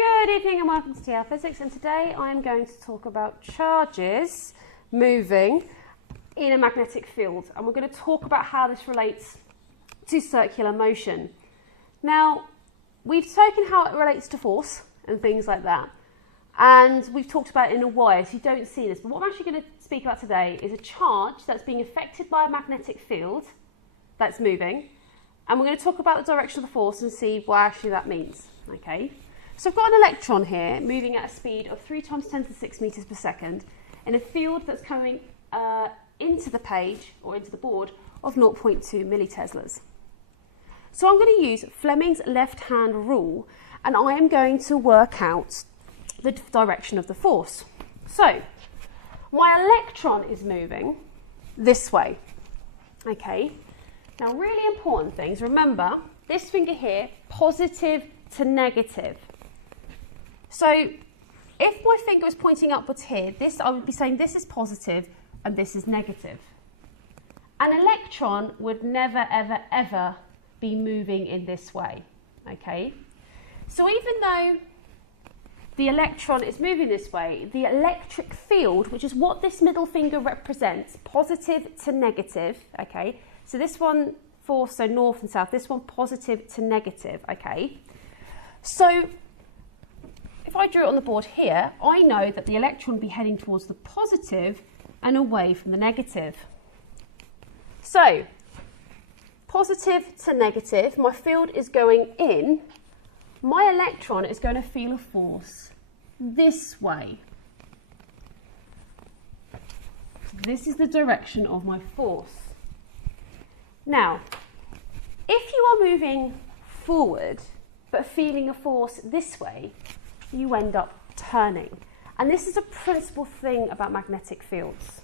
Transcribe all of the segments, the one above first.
Good evening and welcome to AQA Physics, and today I'm going to talk about charges moving in a magnetic field, and we're going to talk about how this relates to circular motion. Now, we've taken how it relates to force and things like that, and we've talked about it in a wire, so you don't see this, but what I'm actually going to speak about today is a charge that's being affected by a magnetic field that's moving, and we're going to talk about the direction of the force and see what actually that means. Okay, so I've got an electron here moving at a speed of 3 times 10 to the 6 meters per second in a field that's coming into the page or into the board of 0.2 milliteslas. So I'm going to use Fleming's left-hand rule, and I am going to work out the direction of the force. So my electron is moving this way. Okay, now really important things. Remember, this finger here, positive to negative. So if my finger was pointing upwards here, I would be saying this is positive and this is negative. An electron would never, ever, ever be moving in this way. Okay? So even though the electron is moving this way, the electric field, which is what this middle finger represents, positive to negative, okay? So this one force, so north and south, this one positive to negative, okay? So if I drew it on the board here, I know that the electron will be heading towards the positive and away from the negative. So positive to negative, my field is going in, my electron is going to feel a force this way. This is the direction of my force. Now, if you are moving forward but feeling a force this way, you end up turning. And this is a principal thing about magnetic fields.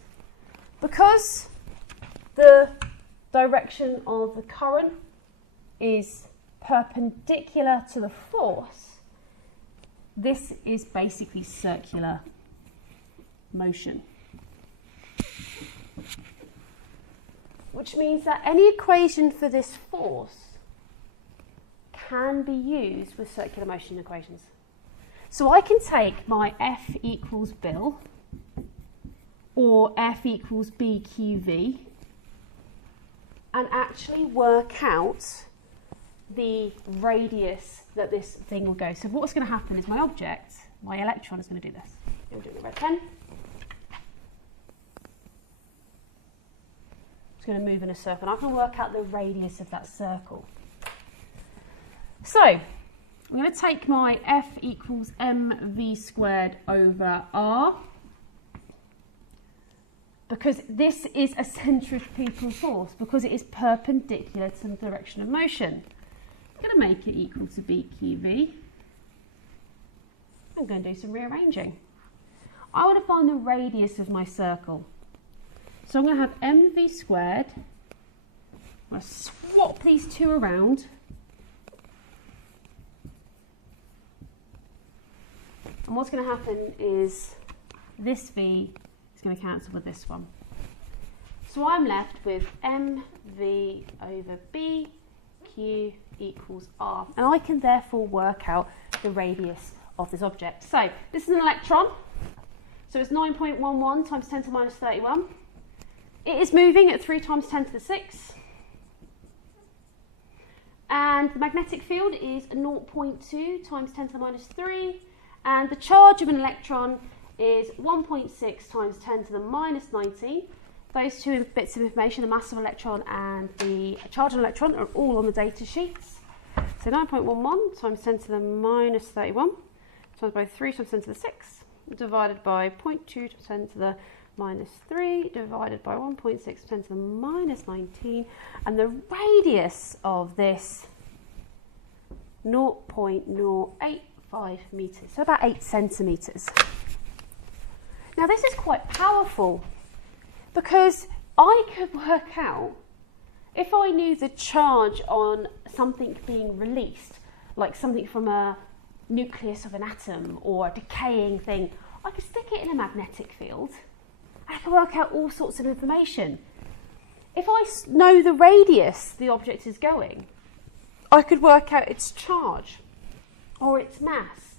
Because the direction of the current is perpendicular to the force, this is basically circular motion. Which means that any equation for this force can be used with circular motion equations. So I can take my F equals Bill or F equals BQV and actually work out the radius that this thing will go. So what's going to happen is my object, my electron, is going to do this. I'm doing the red pen. It's going to move in a circle, and I can work out the radius of that circle. So I'm going to take my F equals mv squared over r, because this is a centripetal force, because it is perpendicular to the direction of motion. I'm going to make it equal to BQV. I'm going to do some rearranging. I want to find the radius of my circle. So I'm going to have mv squared. I'm going to swap these two around. And what's going to happen is this v is going to cancel with this one. So I'm left with mv over bq equals r. And I can therefore work out the radius of this object. So this is an electron. So it's 9.11 times 10 to the minus 31. It is moving at 3 times 10 to the 6. And the magnetic field is 0.2 times 10 to the minus 3. And the charge of an electron is 1.6 times 10 to the minus 19. Those two bits of information, the mass of an electron and the charge of an electron, are all on the data sheets. So 9.11 times 10 to the minus 31 times by 3 times 10 to the 6 divided by 0.2 times 10 to the minus 3 divided by 1.6 times 10 to the minus 19. And the radius of this 0.085 meters, so about 8 centimeters. Now this is quite powerful, because I could work out, if I knew the charge on something being released, like something from a nucleus of an atom or a decaying thing, I could stick it in a magnetic field and I could work out all sorts of information. If I know the radius the object is going, I could work out its charge or its mass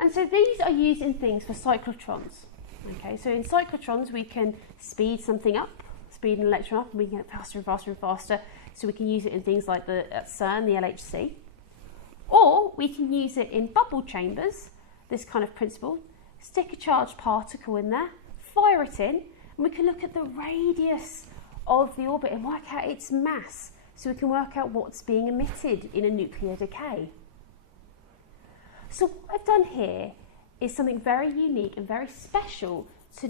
And so these are used in things for cyclotrons. Okay, so in cyclotrons we can speed something up, speed an electron up, and we can get it faster and faster and faster. So we can use it in things like at CERN, the LHC. Or we can use it in bubble chambers, this kind of principle, stick a charged particle in there, fire it in, and we can look at the radius of the orbit and work out its mass, so we can work out what's being emitted in a nuclear decay. So what I've done here is something very unique and very special to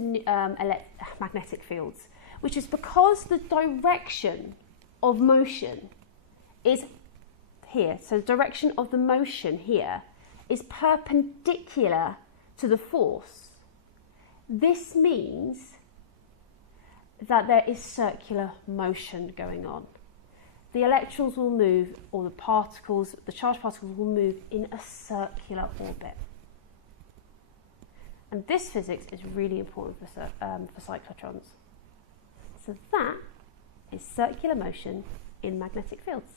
magnetic fields, which is because the direction of motion is here, so the direction of the motion here is perpendicular to the force. This means that there is circular motion going on. The electrons will move, or the particles, the charged particles will move in a circular orbit. And this physics is really important for cyclotrons. So that is circular motion in magnetic fields.